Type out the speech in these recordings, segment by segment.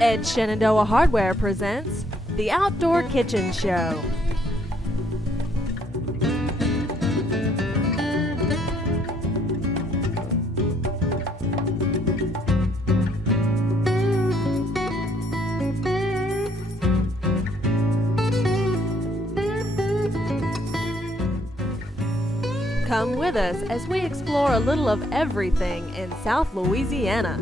Ed Shenandoah Hardware presents The Outdoor Kitchen Show. Come with us as we explore a little of everything in South Louisiana.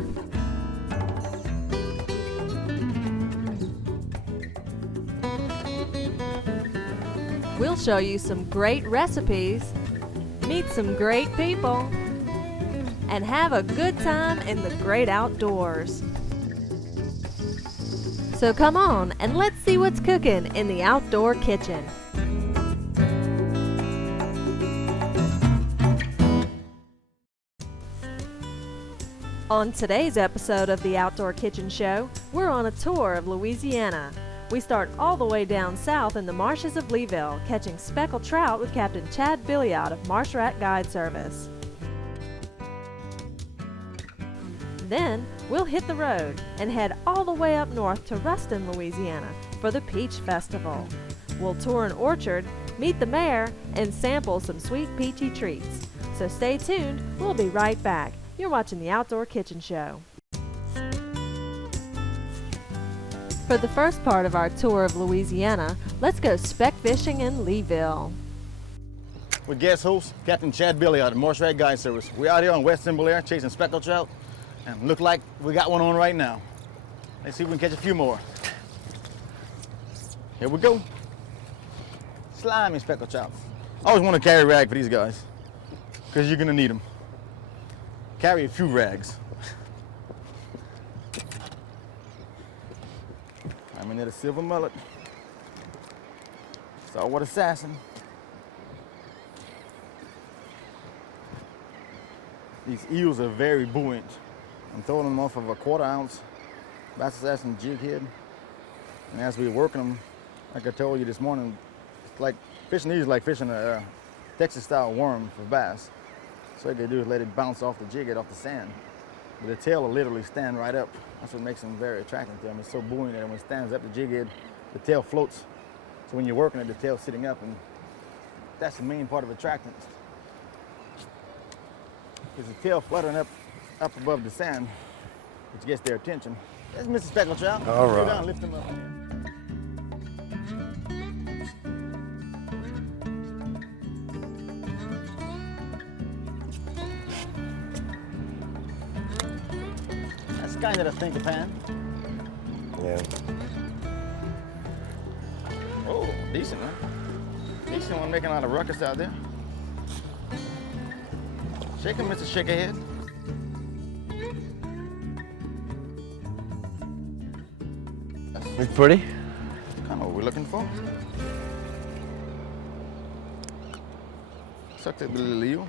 We'll show you some great recipes, meet some great people, and have a good time in the great outdoors. So come on and let's see what's cooking in the outdoor kitchen. On today's episode of the Outdoor Kitchen Show, we're on a tour of Louisiana. We start all the way down south in the marshes of Leeville, catching speckled trout with Captain Chad Billiot of Marsh Rat Guide Service. Then, we'll hit the road and head all the way up north to Ruston, Louisiana for the Peach Festival. We'll tour an orchard, meet the mayor, and sample some sweet peachy treats. So stay tuned, we'll be right back. You're watching the Outdoor Kitchen Show. For the first part of our tour of Louisiana, let's go speck fishing in Leeville. With guest host, Captain Chad Billiot of Marsh Rat Guide Service. We're out here on West Blair chasing speckled trout, and look like we got one on right now. Let's see if we can catch a few more. Here we go. Slimy speckled trout. I always want to carry a rag for these guys, because you're gonna need them. Carry a few rags. I'm in at a silver mullet. Saltwater assassin. These eels are very buoyant. I'm throwing them off of a 1/4 ounce bass assassin jig head. And as we're working them, like I told you this morning, it's like fishing these is like fishing a Texas style worm for bass. So what they do is let it bounce off the jig head, off the sand. But the tail will literally stand right up. That's what makes them very attractive to them. It's so buoyant that when it stands up the jig head, the tail floats. So when you're working it, the tail's sitting up, and that's the main part of attractants. Is the tail fluttering up above the sand, which gets their attention. There's Mr. Speckled Trout. All right. Go down, lift him up. Kind of a thinker pan. Yeah. Oh, decent one. Decent one, making a lot of ruckus out there. Shake him, Mr. Shakerhead. It's pretty. That's kind of what we're looking for. Suck that little eel.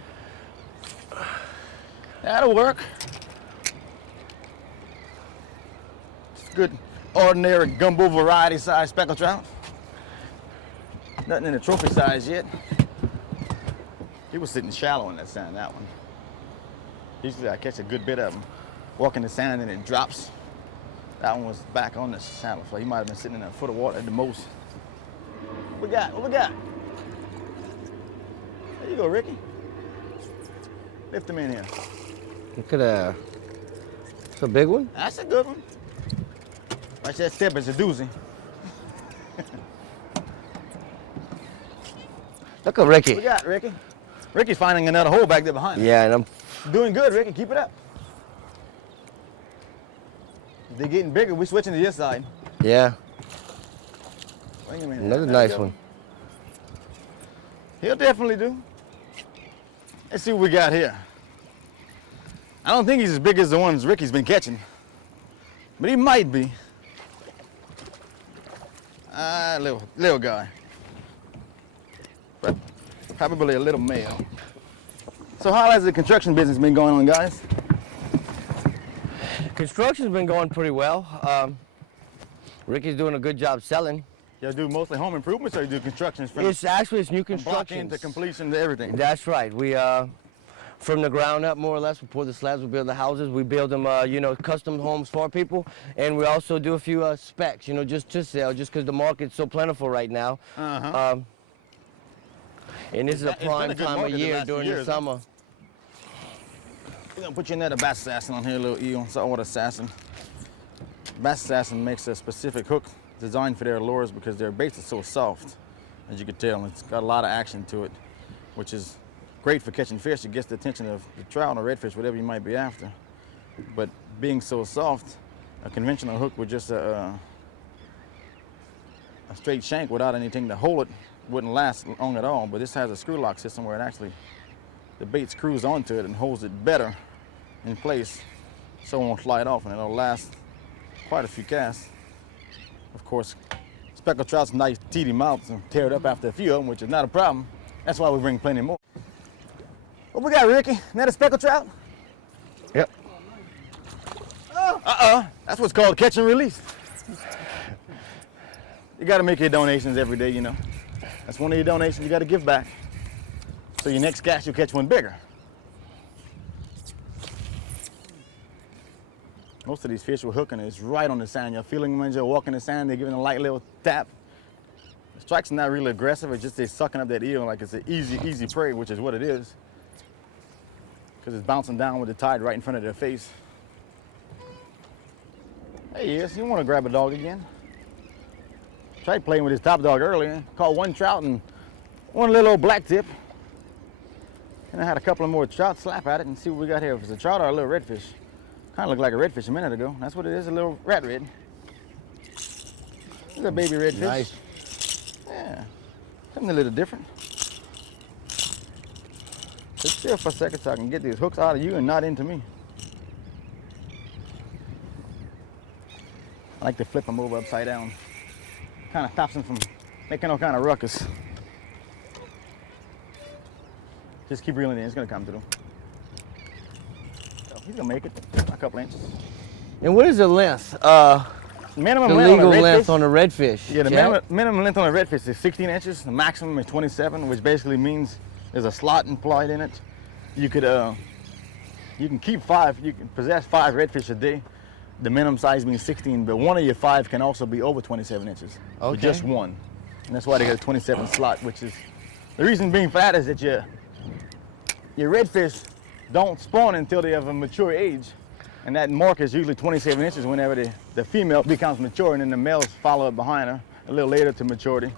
That'll work. Good ordinary gumbo variety size speckled trout. Nothing in the trophy size yet. He was sitting shallow in that sand, that one. Usually I catch a good bit of him. Walk in the sand and it drops. That one was back on the shallow floor. He might have been sitting in a foot of water at the most. What we got? What we got? There you go, Ricky. Lift him in here. Look at that. It's a big one. That's a good one. Watch that step, it's a doozy. Look at Ricky. What we got, Ricky? Ricky's finding another hole back there behind him. Yeah, and I'm Doing good, Ricky. Keep it up. They're getting bigger. We're switching to this side. yeah. Wait a minute. Another There nice you go. one. He'll definitely do. Let's see what we got here. I don't think he's as big as the ones Ricky's been catching, but he might be. Little guy. But probably a little male. So how has the construction business been going on, guys? Construction's been going pretty well. Ricky's doing a good job selling. Y'all do mostly home improvements, or you do constructions from It's new block construction. into completion to everything? That's right. from the ground up, more or less. We pour the slabs, we build the houses, we build them, you know, custom homes for people, and we also do a few specs, you know, just to sell, just because the market's so plentiful right now. And this is a prime time of year during the summer. We're gonna put you in there, the bass assassin on here, a little eel, saltwater assassin. Bass assassin makes a specific hook designed for their lures because their baits are so soft, as you can tell. It's got a lot of action to it, which is great for catching fish. It gets the attention of the trout or redfish, whatever you might be after. But being so soft, a conventional hook with just a straight shank without anything to hold it wouldn't last long at all. But this has a screw lock system where it actually, the bait screws onto it and holds it better in place so it won't slide off, and it'll last quite a few casts. Of course, speckled trout's nice teedy mouths and tear it up after a few of them, which is not a problem. That's why we bring plenty more. What we got, Ricky? Another speckled trout? Yep. That's what's called catch and release. You gotta make your donations every day, you know. That's one of your donations you gotta give back. So your next cast, you'll catch one bigger. Most of these fish we're hooking is right on the sand. You're feeling them when you're walking the sand, they're giving a light little tap. The strike's not really aggressive, it's just they're sucking up that eel like it's an easy prey, which is what it is. Because it's bouncing down with the tide right in front of their face. There he is. You want to grab a dog again? Tried playing with his top dog earlier. Caught one trout and one little old black tip. And I had a couple of more trout. Slap at it and see what we got here. If it's a trout or a little redfish. Kind of looked like a redfish a minute ago. That's what it is, a little rat red. It's a baby redfish. Nice. Yeah, something a little different. Sit still for a second so I can get these hooks out of you and not into me. I like to flip them over upside down. Kind of stops them from making all kind of ruckus. Just keep reeling in, it's gonna come through. So he's gonna make it, a couple inches. And what is the length? Minimum The length legal on a length redfish. on a redfish. Yeah, the Jack? minimum length on a redfish is 16 inches. The maximum is 27, which basically means there's a slot implied in it. You could, you can keep 5. You can possess 5 redfish a day. The minimum size being 16, but one of your 5 can also be over 27 inches. Okay. With just one, and that's why they got a 27 slot. Which is the reason being for that is that your redfish don't spawn until they have a mature age. And that mark is usually 27 inches whenever the female becomes mature, and then the males follow up behind her a little later to maturity.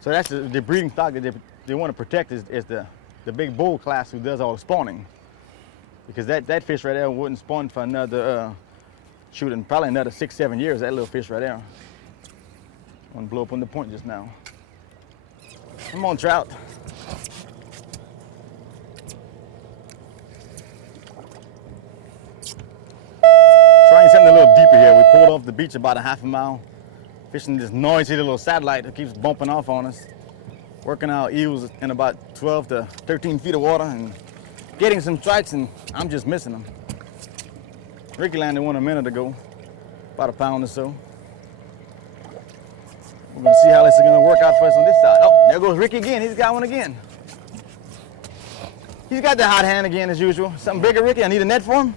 So that's the breeding stock that they want to protect is the big bull class who does all the spawning. Because that fish right there wouldn't spawn for another, shooting probably another 6-7 years, that little fish right there. One blew up on the point just now. Come on, trout. Trying something a little deeper here. We pulled off the beach about a half a mile, fishing this noisy little satellite that keeps bumping off on us. Working our eels in about 12 to 13 feet of water and getting some strikes, and I'm just missing them. Ricky landed one a minute ago, about a pound or so. We're gonna see how this is gonna work out for us on this side. Oh, there goes Ricky again. He's got one again. He's got the hot hand again as usual. Something bigger, Ricky? I need a net for him.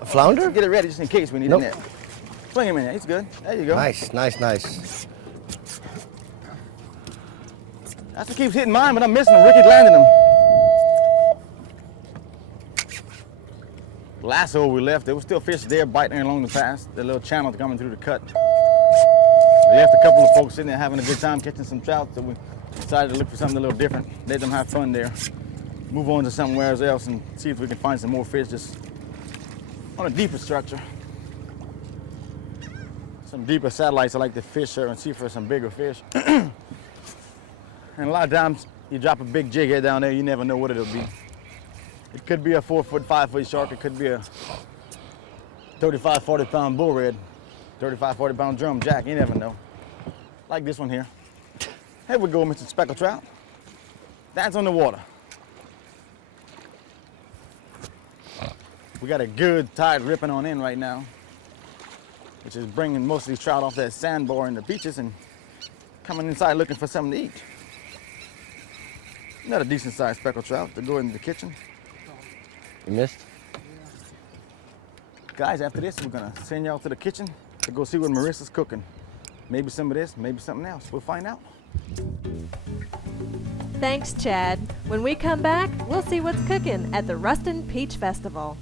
A flounder? Get it ready just in case we need a net. Swing him in there. He's good. There you go. Nice, nice, nice. That's what keeps hitting mine, but I'm missing him. Ricky landed him. Last hole we left, there was still fish there biting along the path, the little channel coming through the cut. We left a couple of folks sitting there having a good time catching some trout, so we decided to look for something a little different, let them have fun there. Move on to somewhere else and see if we can find some more fish just on a deeper structure. Some deeper satellites I like to fish there and see for some bigger fish. And a lot of times you drop a big jig head down there, you never know what it'll be. It could be a 4-foot, 5-foot shark. It could be a 35, 40 pound bull red, 35, 40 pound drum jack. You never know. Like this one here. Here we go, Mr. Speckled Trout. That's on the water. We got a good tide ripping on in right now, which is bringing most of these trout off that sandbar in the beaches and coming inside looking for something to eat. Another decent sized speckled trout to go into the kitchen. You missed? Guys, after this, we're gonna send y'all to the kitchen to go see what Marissa's cooking. Maybe some of this, maybe something else. We'll find out. Thanks, Chad. When we come back, we'll see what's cooking at the Ruston Peach Festival.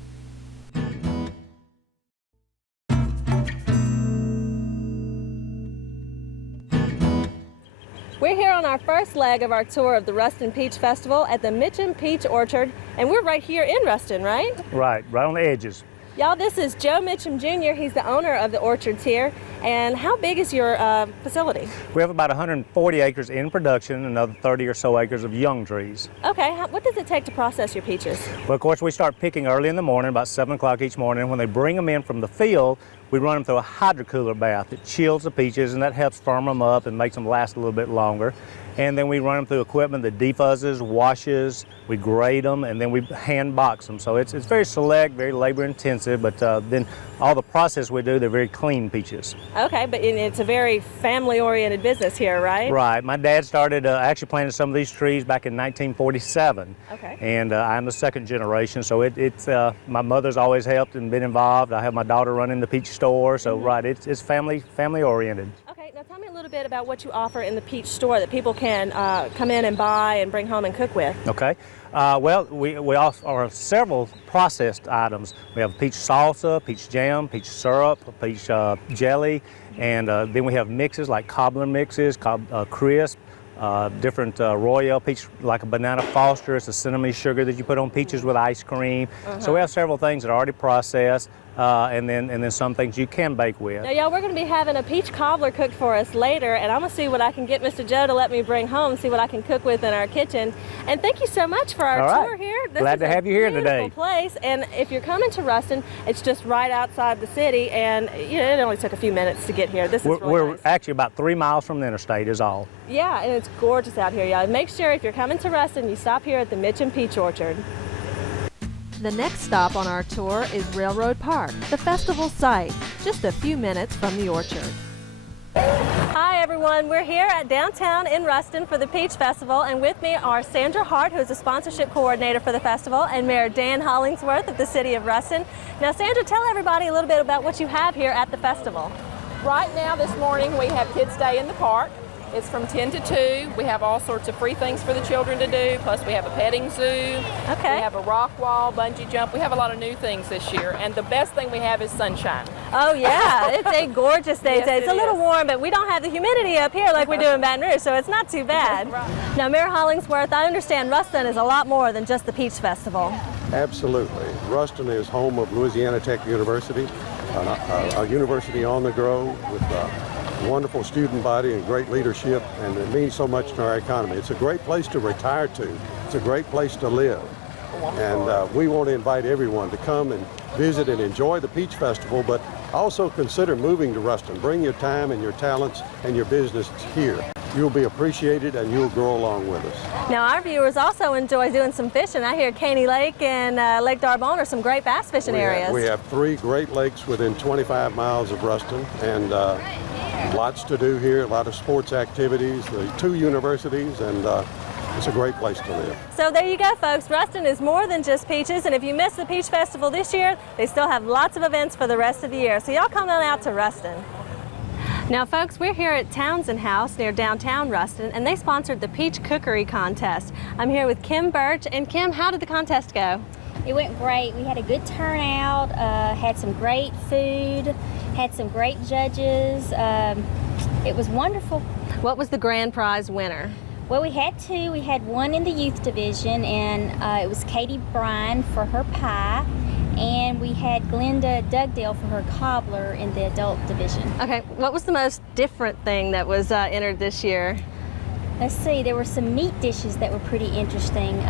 We're here on our first leg of our tour of the Ruston Peach Festival at the Mitchum Peach Orchard, and we're right here in Ruston, right? Right on the edges. Y'all, this is Joe Mitchum Jr. He's the owner of the orchards here. And how big is your facility? We have about 140 acres in production and another 30 or so acres of young trees. Okay, what does it take to process your peaches? Well, of course, we start picking early in the morning, about 7 o'clock each morning. When they bring them in from the field, we run them through a hydrocooler bath. It chills the peaches, and that helps firm them up and makes them last a little bit longer. And then we run them through equipment that defuzzes, washes, we grade them, and then we hand box them. So it's very select, very labor intensive, but then all the process we do, they're very clean peaches. Okay, but it's a very family-oriented business here, right? Right. My dad started actually planted some of these trees back in 1947. Okay. And I'm the second generation, so it's my mother's always helped and been involved. I have my daughter running the peach store, so right, it's family-oriented. Okay, now tell me a little bit about what you offer in the peach store that people can come in and buy and bring home and cook with. Okay. Well, we offer several processed items. We have peach salsa, peach jam, peach syrup, peach jelly, and then we have mixes like cobbler mixes, crisp, different royal peach, like a banana foster. It's a cinnamon sugar that you put on peaches with ice cream. So we have several things that are already processed. And then some things you can bake with. Now, y'all, we're going to be having a peach cobbler cooked for us later, and I'm going to see what I can get Mr. Joe to let me bring home, see what I can cook with in our kitchen. And thank you so much for our tour here. This Glad to have you here today. Beautiful place, and if you're coming to Ruston, it's just right outside the city, and it only took a few minutes to get here. This is really We're nice. actually about 3 miles from the interstate is all. Yeah, and it's gorgeous out here, y'all. Make sure if you're coming to Ruston, you stop here at the Mitchum Peach Orchard. The next stop on our tour is Railroad Park, the festival site, just a few minutes from the orchard. Hi everyone, we're here at downtown in Ruston for the Peach Festival, and with me are Sandra Hart, who's a sponsorship coordinator for the festival, and Mayor Dan Hollingsworth of the city of Ruston. Now Sandra, tell everybody a little bit about what you have here at the festival. Right now this morning we have Kids Day in the park. It's from 10 to 2. We have all sorts of free things for the children to do, plus we have a petting zoo. Okay. We have a rock wall, bungee jump. We have a lot of new things this year, and the best thing we have is sunshine. Oh yeah, it's a gorgeous day Yes, today. It's a little is. warm, but we don't have the humidity up here like we do in Baton Rouge, so it's not too bad. Right. Now Mayor Hollingsworth, I understand Ruston is a lot more than just the Peach Festival. Absolutely. Ruston is home of Louisiana Tech University, a university on the grow with a wonderful student body and great leadership, and it means so much to our economy. It's a great place to retire to. It's a great place to live. And we want to invite everyone to come and visit and enjoy the Peach Festival, but also consider moving to Ruston. Bring your time and your talents and your business here. You'll be appreciated and you'll grow along with us. Now our viewers also enjoy doing some fishing. I hear Caney Lake and Lake D'Arbonne are some great bass fishing areas. We have 3 great lakes within 25 miles of Ruston, and lots to do here, a lot of sports activities, the 2 universities, and it's a great place to live. So there you go, folks. Ruston is more than just peaches, and if you missed the Peach Festival this year, they still have lots of events for the rest of the year. So y'all come on out to Ruston. Now folks, we're here at Townsend House near downtown Ruston, and they sponsored the Peach Cookery Contest. I'm here with Kim Birch, and Kim, how did the contest go? It went great. We had a good turnout, had some great food, had some great judges. It was wonderful. What was the grand prize winner? Well, we had 2. We had one in the youth division, and it was Katie Bryan for her pie, and we had Glenda Dugdale for her cobbler in the adult division. Okay, what was the most different thing that was entered this year? Let's see, there were some meat dishes that were pretty interesting.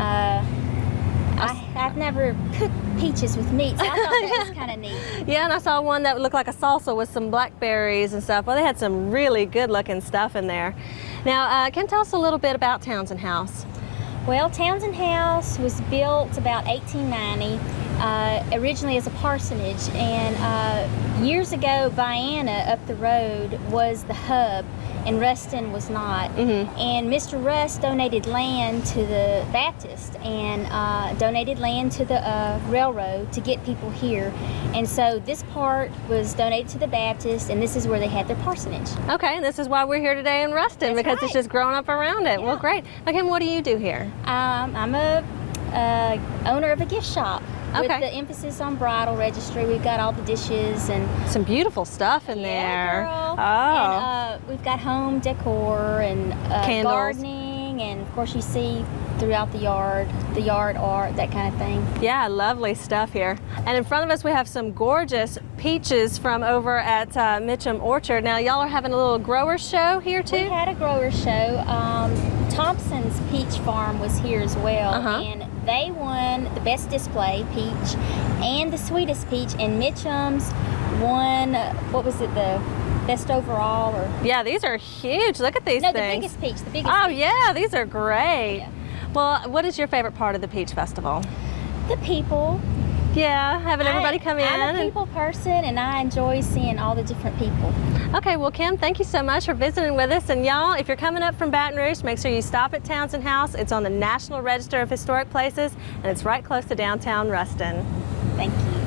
I've never cooked peaches with meat, so I thought that was kind of neat. Yeah, and I saw one that looked like a salsa with some blackberries and stuff. Well, they had some really good-looking stuff in there. Now, Kim, tell us a little bit about Townsend House. Well, Townsend House was built about 1890, originally as a parsonage, and years ago, Vienna up the road was the hub, and Ruston was not. And Mr. Rust donated land to the Baptist and donated land to the railroad to get people here. And so this part was donated to the Baptist, and this is where they had their parsonage. Okay, and this is why we're here today in Ruston, That's because right. it's just grown up around it. Well, Yeah. great. Okay, and what do you do here? I'm a owner of a gift shop with Okay. the emphasis on bridal registry. We've got all the dishes and Some beautiful stuff in there. girl. Oh. And we've got home decor and Candles. gardening, and of course you see throughout the yard art, that kind of thing. Yeah, lovely stuff here. And in front of us we have some gorgeous peaches from over at Mitchum Orchard. Now y'all are having a little grower show here We too? had a grower show. Thompson's Peach Farm was here as well, and they won the best display peach and the sweetest peach, and Mitchum's won, what was it, the best overall, or Yeah, these are huge. Look at these no, things. the biggest peach, the biggest Oh peach. yeah, these are great. Yeah. Well, what is your favorite part of the Peach Festival? The people. Yeah, having everybody come in. I'm a and- people person, and I enjoy seeing all the different people. Okay, well, Kim, thank you so much for visiting with us. And y'all, if you're coming up from Baton Rouge, make sure you stop at Townsend House. It's on the National Register of Historic Places, and it's right close to downtown Ruston. Thank you.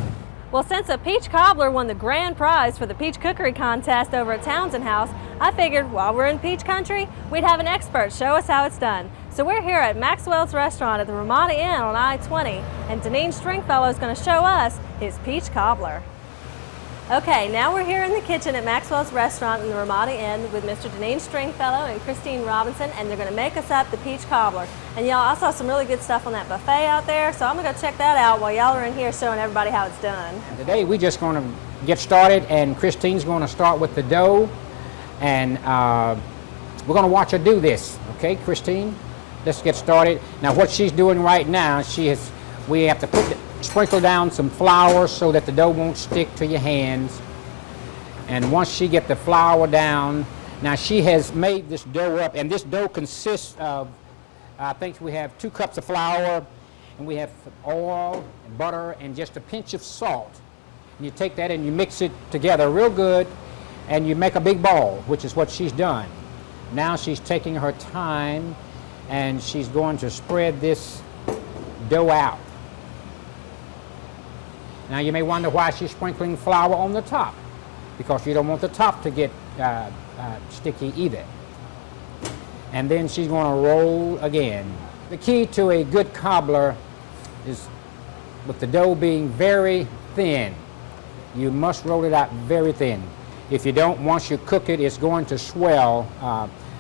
Well, since a peach cobbler won the grand prize for the peach cookery contest over at Townsend House, I figured while we're in peach country, we'd have an expert show us how it's done. So we're here at Maxwell's Restaurant at the Ramada Inn on I-20, and Deneen Stringfellow is going to show us his peach cobbler. Okay, now we're here in the kitchen at Maxwell's Restaurant in the Ramada Inn with Mr. Deneen Stringfellow and Christine Robinson, and they're going to make us up the peach cobbler. And y'all, I saw some really good stuff on that buffet out there, so I'm going to go check that out while y'all are in here showing everybody how it's done. Today we're just going to get started, and Christine's going to start with the dough, and we're going to watch her do this. Okay, Christine, let's get started. Now what she's doing right now, we have to sprinkle down some flour so that the dough won't stick to your hands. And once she get the flour down, now she has made this dough up, and this dough consists of, I think we have 2 cups of flour, and we have oil and butter and just a pinch of salt. And you take that and you mix it together real good, and you make a big ball, which is what she's done. Now she's taking her time, and she's going to spread this dough out. Now you may wonder why she's sprinkling flour on the top, because you don't want the top to get sticky either. And then she's going to roll again. The key to a good cobbler is with the dough being very thin. You must roll it out very thin. If you don't, once you cook it, it's going to swell.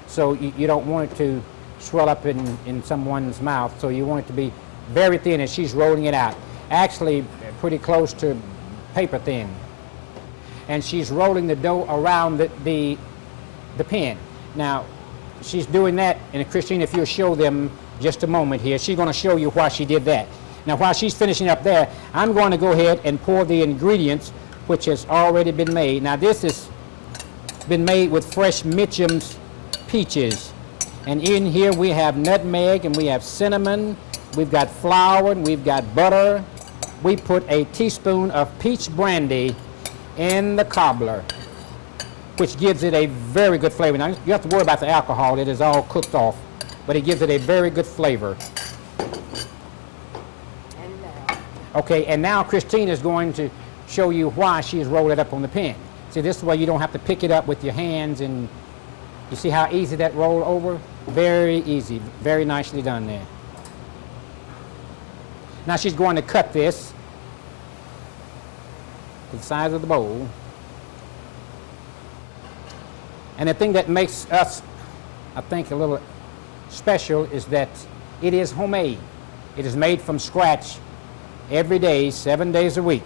So you don't want it to swell up in someone's mouth. So you want it to be very thin as she's rolling it out. Actually, pretty close to paper thin. And she's rolling the dough around the pan. Now, she's doing that, and Christine, if you'll show them just a moment here, she's going to show you why she did that. Now, while she's finishing up there, I'm going to go ahead and pour the ingredients, which has already been made. Now, this has been made with fresh Mitchum's peaches. And in here we have nutmeg, and we have cinnamon, we've got flour, and we've got butter. We put a teaspoon of peach brandy in the cobbler, which gives it a very good flavor. Now, you have to worry about the alcohol. It is all cooked off, but it gives it a very good flavor. Okay, and now Christine is going to show you why she's rolled it up on the pan. See, this way you don't have to pick it up with your hands, and you see how easy that roll over? Very easy, very nicely done there. Now she's going to cut this to the size of the bowl. And the thing that makes us, I think, a little special is that it is homemade. It is made from scratch every day, 7 days a week.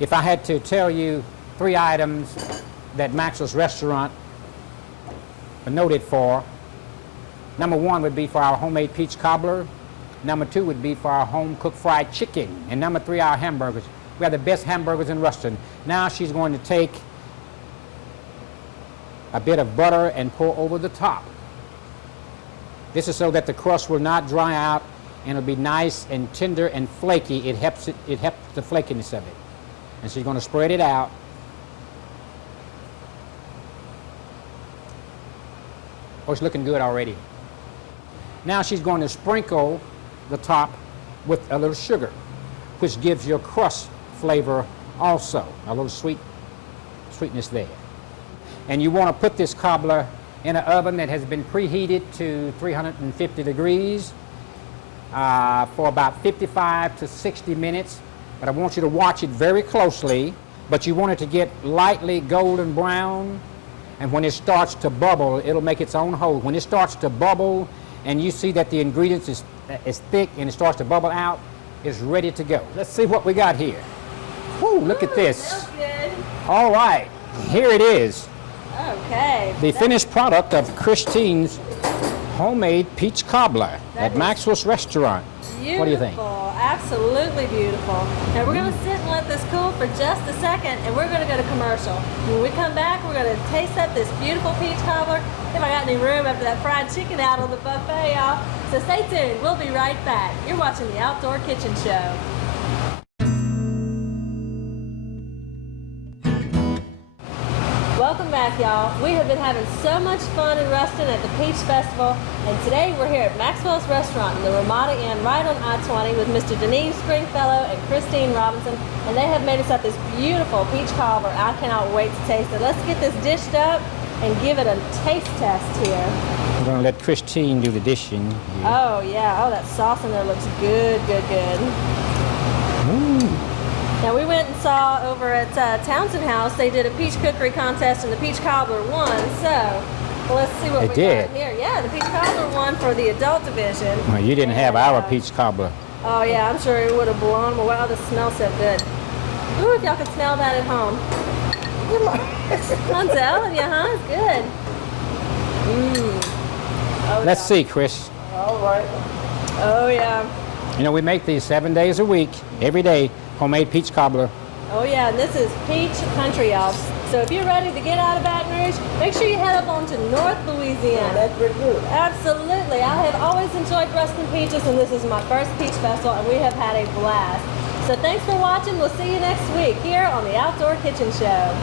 If I had to tell you 3 items that Maxwell's Restaurant are noted for, number 1 would be for our homemade peach cobbler. Number 2 would be for our home-cooked fried chicken. And number 3, our hamburgers. We have the best hamburgers in Ruston. Now she's going to take a bit of butter and pour over the top. This is so that the crust will not dry out, and it'll be nice and tender and flaky. It helps the flakiness of it. And she's going to spread it out. Oh, it's looking good already. Now she's going to sprinkle the top with a little sugar, which gives you a crust flavor also, a little sweetness there. And you want to put this cobbler in an oven that has been preheated to 350 degrees for about 55 to 60 minutes. But I want you to watch it very closely, but you want it to get lightly golden brown, and when it starts to bubble, it'll make its own hole. When it starts to bubble and you see that the ingredients is thick and it starts to bubble out, it's ready to go. Let's see what we got here. Woo, look at this. Smells good. All right, here it is. Okay. The finished product of Christine's homemade peach cobbler at Maxwell's restaurant. Beautiful. What do you think? Absolutely beautiful. Now we're going to sit and let this cool for just a second, and we're going to go to commercial. When we come back, we're going to taste up this beautiful peach cobbler. If I got any room after that fried chicken out on the buffet, y'all. So stay tuned. We'll be right back. You're watching the Outdoor Kitchen Show. Welcome back, y'all. We have been having so much fun in Ruston at the Peach Festival, and today we're here at Maxwell's Restaurant in the Ramada Inn right on I-20 with Mr. Denise Stringfellow and Christine Robinson, and they have made us up this beautiful peach cobbler. I cannot wait to taste it. Let's get this dished up and give it a taste test here. We're going to let Christine do the dishing here. Oh, yeah. Oh, that sauce in there looks good, good, good. Ooh. Now, we went and saw over at Townsend House, they did a peach cookery contest and the peach cobbler won. So, let's see what They we did? got here. Yeah, the peach cobbler won for the adult division. Well, you didn't have our peach cobbler. Oh, yeah, I'm sure it would have blown them away. Oh, this smells so good. Ooh, if y'all could smell that at home. I'm telling you, huh? It's good. Oh, Let's yeah. see, Chris. All right. Oh, yeah. You know, we make these 7 days a week, every day, homemade peach cobbler. Oh yeah, and this is peach country, y'all. So if you're ready to get out of Baton Rouge, make sure you head up onto North Louisiana. That's pretty good. Absolutely. I have always enjoyed Ruston peaches, and this is my first peach festival, and we have had a blast. So thanks for watching. We'll see you next week here on the Outdoor Kitchen Show.